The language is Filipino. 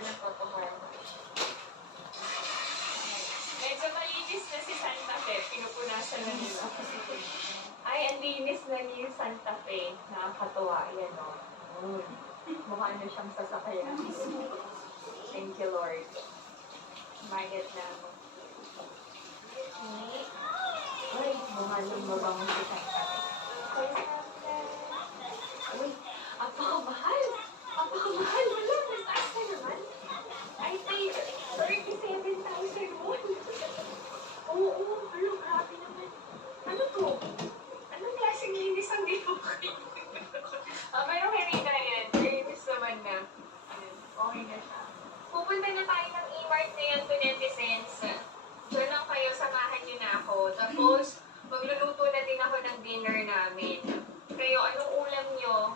ng Papa Carlo. Medyo malinis na si Santa Fe. Pinupunasan na nila. Ay, ang linis na ni Santa Fe. Nakakatuwa. Yan o. Mukha na siyang sasakyan. Thank you, Lord. Mayat na ako. Uy, mukha nang mabango si Santa Fe. Uy, apaka-mahal. Apaka-mahal. Wala, mas taas ka naman. I think 37,000 won. Oo, hello, grabe naman. Ano to? Anong klaseng linis ang dito kayo? Pero Herida yan. Linis naman na. Okay na siya. Pupunta na tayo ng E-Mart ngayon to netizens. Diyan lang kayo, samahan niyo na ako. Tapos, magluluto na din ako ng dinner namin. Kayo, anong ulam niyo?